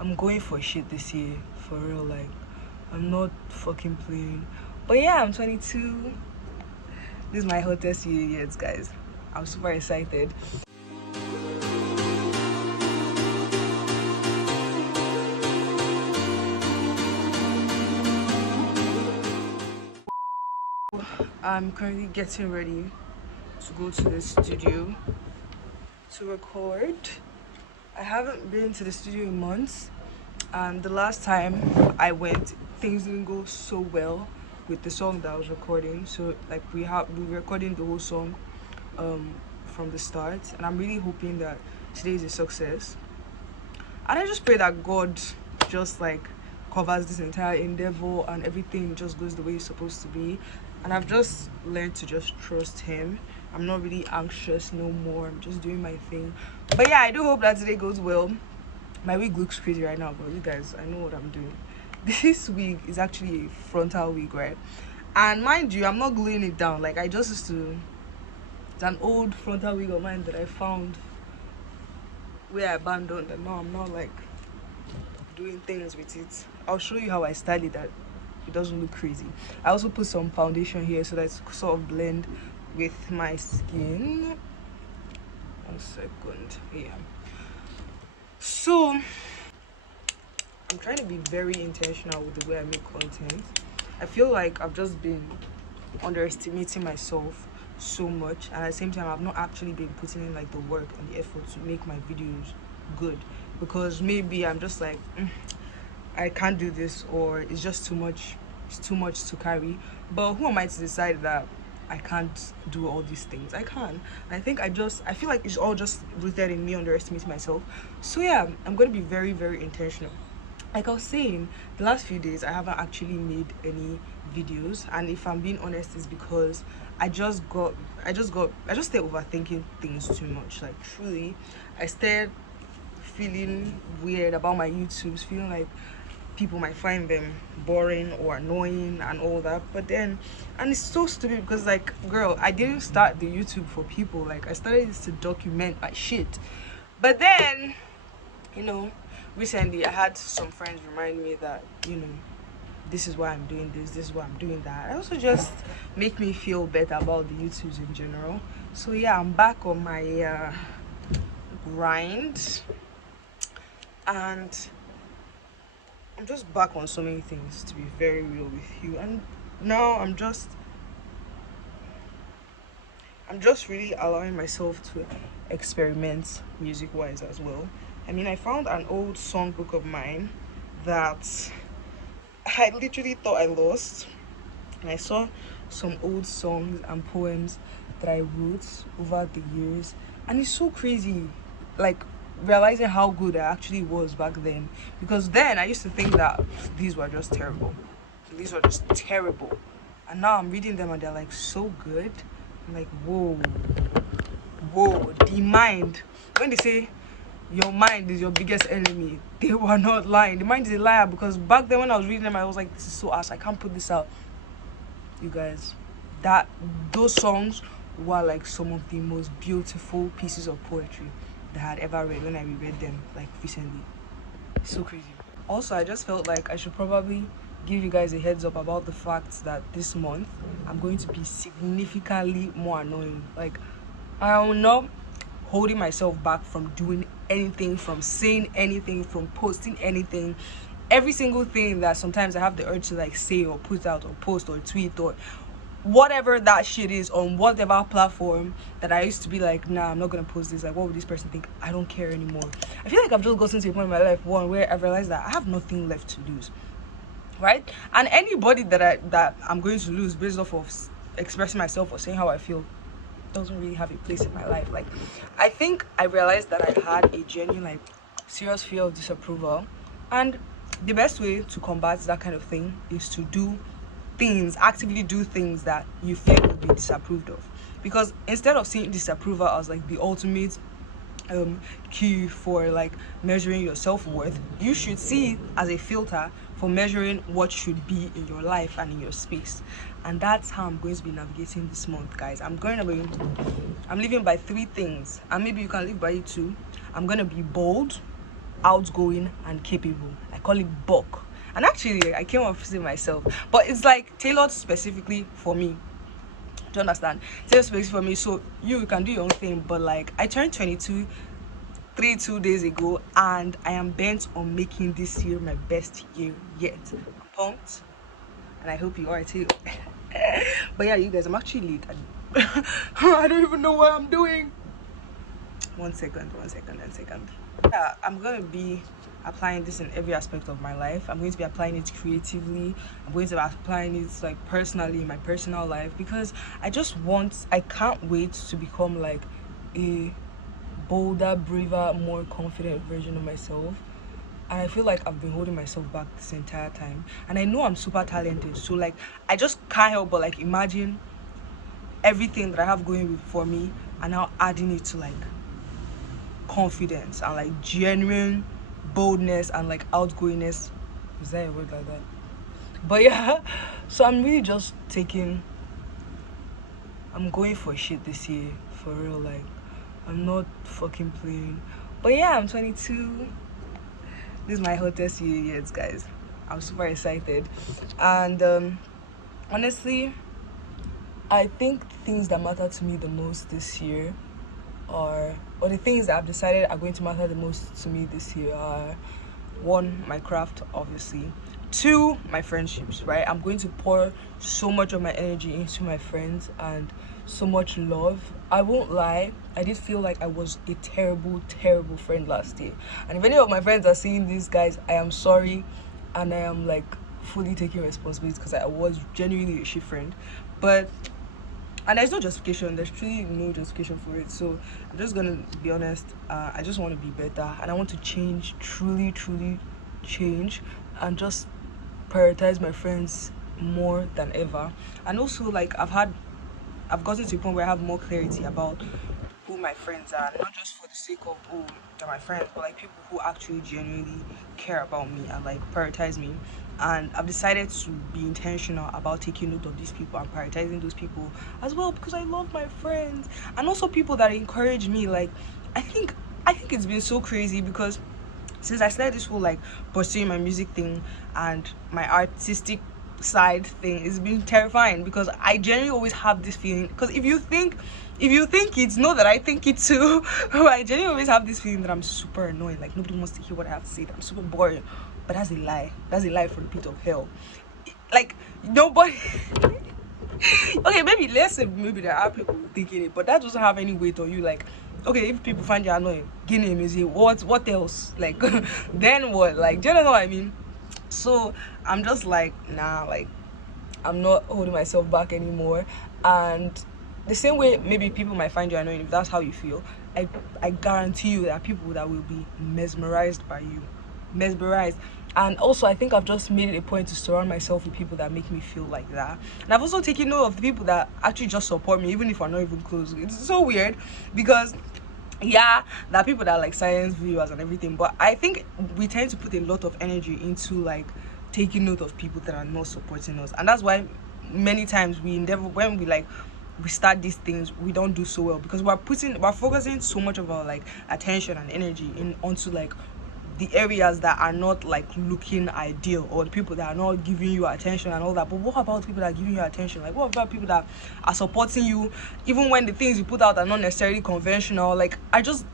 I'm going for shit this year, for real. Like, I'm not fucking playing. But yeah, I'm 22. This is my hottest year yet, guys. I'm super excited. I'm currently getting ready to go to the studio to record. I haven't been to the studio in months, and the last time I went, things didn't go so well with the song that I was recording. So like we recording the whole song from the start, and I'm really hoping that today is a success. And I just pray that God just like covers this entire endeavor and everything just goes the way it's supposed to be. And I've just learned to just trust him. I'm not really anxious no more. I'm just doing my thing. But yeah, I do hope that today goes well. My wig looks crazy right now, but you guys, I know what I'm doing. This wig is actually a frontal wig, right? And mind you, I'm not gluing it down. Like, I just used to... It's an old frontal wig of mine that I found where I abandoned, and now I'm not like doing things with it. I'll show you how I style it that it doesn't look crazy. I also put some foundation here so that it's sort of blend with my skin. 1 second. Yeah. So I'm trying to be very intentional with the way I make content. I feel like I've just been underestimating myself so much, and at the same time I've not actually been putting in like the work and the effort to make my videos good, because maybe I'm just like I can't do this, or it's just too much. It's too much to carry. But who am I to decide that I can't do all these things? I can. And I feel like it's all just rooted in me underestimating myself. So yeah, I'm going to be very, very intentional. Like I was saying, the last few days I haven't actually made any videos, and if I'm being honest, it's because I just started overthinking things too much. Like, truly, I started feeling weird about my YouTubes, feeling like people might find them boring or annoying and all that. But then, and it's so stupid because, like, girl, I didn't start the YouTube for people. Like, I started this to document my shit. But then, you know, recently I had some friends remind me that, you know, this is why I'm doing this is why I'm doing that. I also just make me feel better about the YouTubes in general. So yeah, I'm back on my grind, and I'm just back on so many things, to be very real with you. And now I'm just really allowing myself to experiment music wise as well. I mean, I found an old songbook of mine that I literally thought I lost, and I saw some old songs and poems that I wrote over the years, and it's so crazy, like, realizing how good I actually was back then. Because then I used to think that these were just terrible, and now I'm reading them and they're like so good. I'm like, whoa. The mind, when they say your mind is your biggest enemy, they were not lying. The mind is a liar, because back then when I was reading them, I was like, this is so ass, I can't put this out. You guys, those songs were like some of the most beautiful pieces of poetry that I had ever read when I reread them like recently. So crazy. Also, I just felt like I should probably give you guys a heads up about the fact that this month I'm going to be significantly more annoying. Like, I'm not holding myself back from doing anything, from saying anything, from posting anything. Every single thing that sometimes I have the urge to like say or put out or post or tweet or whatever that shit is on whatever platform that I used to be like, nah, I'm not gonna post this. Like, what would this person think? I don't care anymore. I feel like I've just gotten to a point in my life, one, where I've realized that I have nothing left to lose, right? And anybody that I'm going to lose based off of expressing myself or saying how I feel doesn't really have a place in my life. Like, I think I realized that I had a genuine, like, serious fear of disapproval, and the best way to combat that kind of thing is to actively do things that you fear will be disapproved of. Because instead of seeing disapproval as like the ultimate key for like measuring your self-worth, you should see it as a filter for measuring what should be in your life and in your space. And that's how I'm going to be navigating this month, guys. I'm living by 3 things, and maybe you can live by it too. I'm going to be bold, outgoing, and capable. I call it bulk. And actually, I came up with it myself, but it's like tailored specifically for me. Do you understand? Tailored specifically for me. So you can do your own thing, but like I turned 22 2 days ago, and I am bent on making this year my best year yet. I'm pumped, and I hope you are too. But yeah, you guys, I'm actually late. I don't even know what I'm doing. One second. Yeah, I'm gonna be applying this in every aspect of my life. I'm going to be applying it creatively. I'm going to be applying it like personally in my personal life, because I can't wait to become like a bolder, braver, more confident version of myself. And I feel like I've been holding myself back this entire time. And I know I'm super talented, so like I just can't help but like imagine everything that I have going for me and now adding it to like confidence and like genuine boldness and like outgoingness. Is that a word like that? But yeah, so I'm really just I'm going for shit this year, for real. Like, I'm not fucking playing. But yeah, I'm 22. This is my hottest year yet, guys. I'm super excited. And honestly, I think things that matter to me the most this year or the things that I've decided are going to matter the most to me this year are: one, my craft, obviously; two, my friendships. Right, I'm going to pour so much of my energy into my friends and so much love. I won't lie, I did feel like I was a terrible friend last year, and if any of my friends are seeing this, guys, I am sorry, and I am like fully taking responsibility, because I was genuinely a shit friend. But and there's no justification, there's truly no justification for it. So I'm just gonna be honest. I just want to be better, and I want to change, truly change, and just prioritize my friends more than ever. And also, like, I've gotten to a point where I have more clarity about who my friends are, not just for the sake of, oh, they're my friends, but like people who actually genuinely care about me and like prioritize me. And I've decided to be intentional about taking note of these people and prioritizing those people as well, because I love my friends. And also people that encourage me. Like, I think it's been so crazy, because since I started this whole like pursuing my music thing and my artistic side thing, it's been terrifying, because I genuinely always have this feeling, because if you think it, know that I think it too. I genuinely always have this feeling that I'm super annoying, like nobody wants to hear what I have to say, that I'm super boring. But that's a lie from the pit of hell. Like, nobody okay, maybe there are people thinking it, but that doesn't have any weight on you. Like, okay, if people find you annoying, guinea music, what else? Like, then what? Like, do you know what I mean? So I'm just like, nah, like, I'm not holding myself back anymore. And the same way maybe people might find you annoying, if that's how you feel, I guarantee you there are people that will be mesmerized by you. Mesmerized. And also, I think I've just made it a point to surround myself with people that make me feel like that. And I've also taken note of the people that actually just support me, even if we're not even close. It's so weird, because yeah, there are people that are like science viewers and everything, but I think we tend to put a lot of energy into like taking note of people that are not supporting us. And that's why many times we endeavor, when we start these things, we don't do so well, because we're focusing so much of our like attention and energy in onto like the areas that are not like looking ideal, or the people that are not giving you attention and all that. But what about people that are giving you attention? Like, what about people that are supporting you even when the things you put out are not necessarily conventional? Like, I just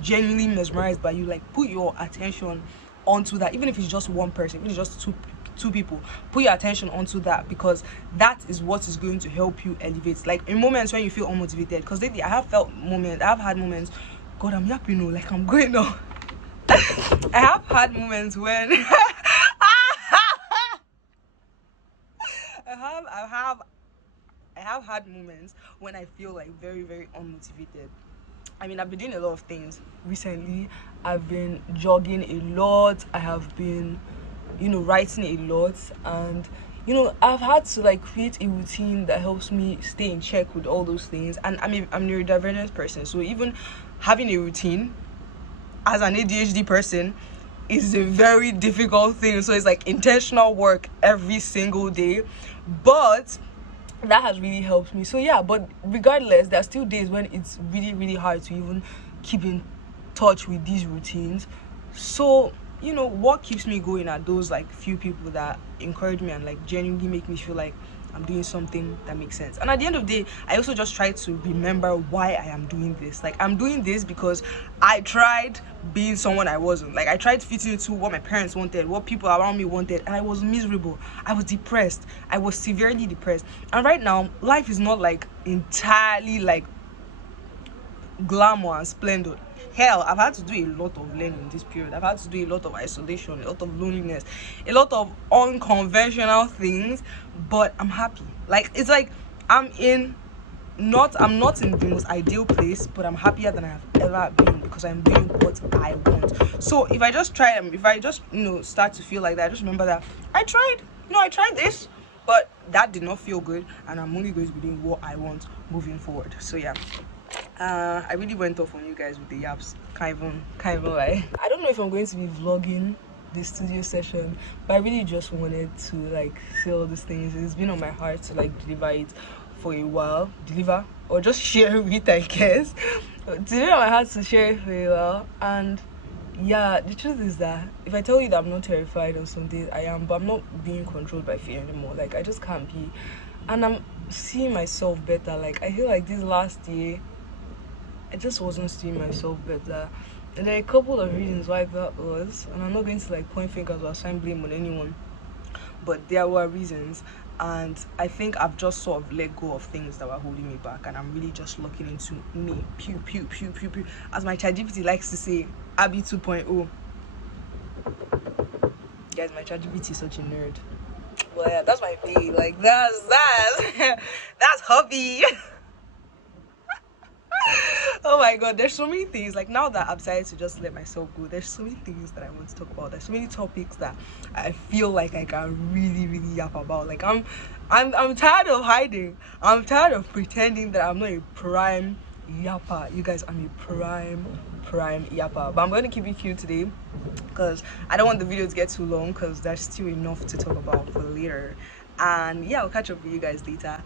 genuinely mesmerized by you. Like, put your attention onto that, even if it's just one person, even if it's just two people. Put your attention onto that, because that is what is going to help you elevate. Like, in moments when you feel unmotivated, because lately I have had moments, God, I'm yapping, you know, like I'm going on. I have had moments when I have had moments when I feel like very unmotivated. I mean, I've been doing a lot of things recently. I've been jogging a lot. I have been, writing a lot, and I've had to like create a routine that helps me stay in check with all those things. And I'm a neurodivergent person, so even having a routine as an ADHD person is a very difficult thing. So it's like intentional work every single day, but that has really helped me. So yeah, but regardless, there are still days when it's really hard to even keep in touch with these routines. So, what keeps me going are those like few people that encourage me and like genuinely make me feel like I'm doing something that makes sense. And at the end of the day, I also just try to remember why I am doing this. Like, I'm doing this because I tried being someone I wasn't. Like, I tried fitting into what my parents wanted, what people around me wanted, and I was miserable. I was depressed. I was severely depressed. And right now, life is not like entirely like glamour and splendor. Hell, I've had to do a lot of learning this period. I've had to do a lot of isolation, a lot of loneliness, a lot of unconventional things, but I'm happy. Like, it's like I'm in I'm not in the most ideal place, but I'm happier than I have ever been because I'm doing what I want. So if I just try if I just start to feel like that, I just remember that I tried this, but that did not feel good, and I'm only going to be doing what I want moving forward. So yeah, I really went off on you guys with the yaps. Can't even lie. I don't know if I'm going to be vlogging the studio session, but I really just wanted to like say all these things. It's been on my heart to like deliver it for a while. Deliver or just share it, I guess. It's been on my heart to share it for a while, and yeah, the truth is that if I tell you that I'm not terrified on some days, I am, but I'm not being controlled by fear anymore. Like, I just can't be, and I'm seeing myself better. Like, I feel like this last year I just wasn't seeing myself better. And there are a couple of reasons why that was, and I'm not going to like point fingers or assign blame on anyone, but there were reasons, and I think I've just sort of let go of things that were holding me back, and I'm really just looking into me. Pew pew pew pew pew. As my ChatGPT likes to say, Abby 2.0. Guys, my ChatGPT is such a nerd. Well, yeah, that's my thing. Like, that's that's hobby. Oh my god, there's so many things. Like, now that I've decided to just let myself go, there's so many things that I want to talk about. There's so many topics that I feel like I can really really yap about. Like, I'm tired of hiding. I'm tired of pretending that I'm not a prime yapper. You guys, I'm a prime yapper. But I'm going to keep it cute today because I don't want the video to get too long, because there's still enough to talk about for later. And yeah, I'll catch up with you guys later.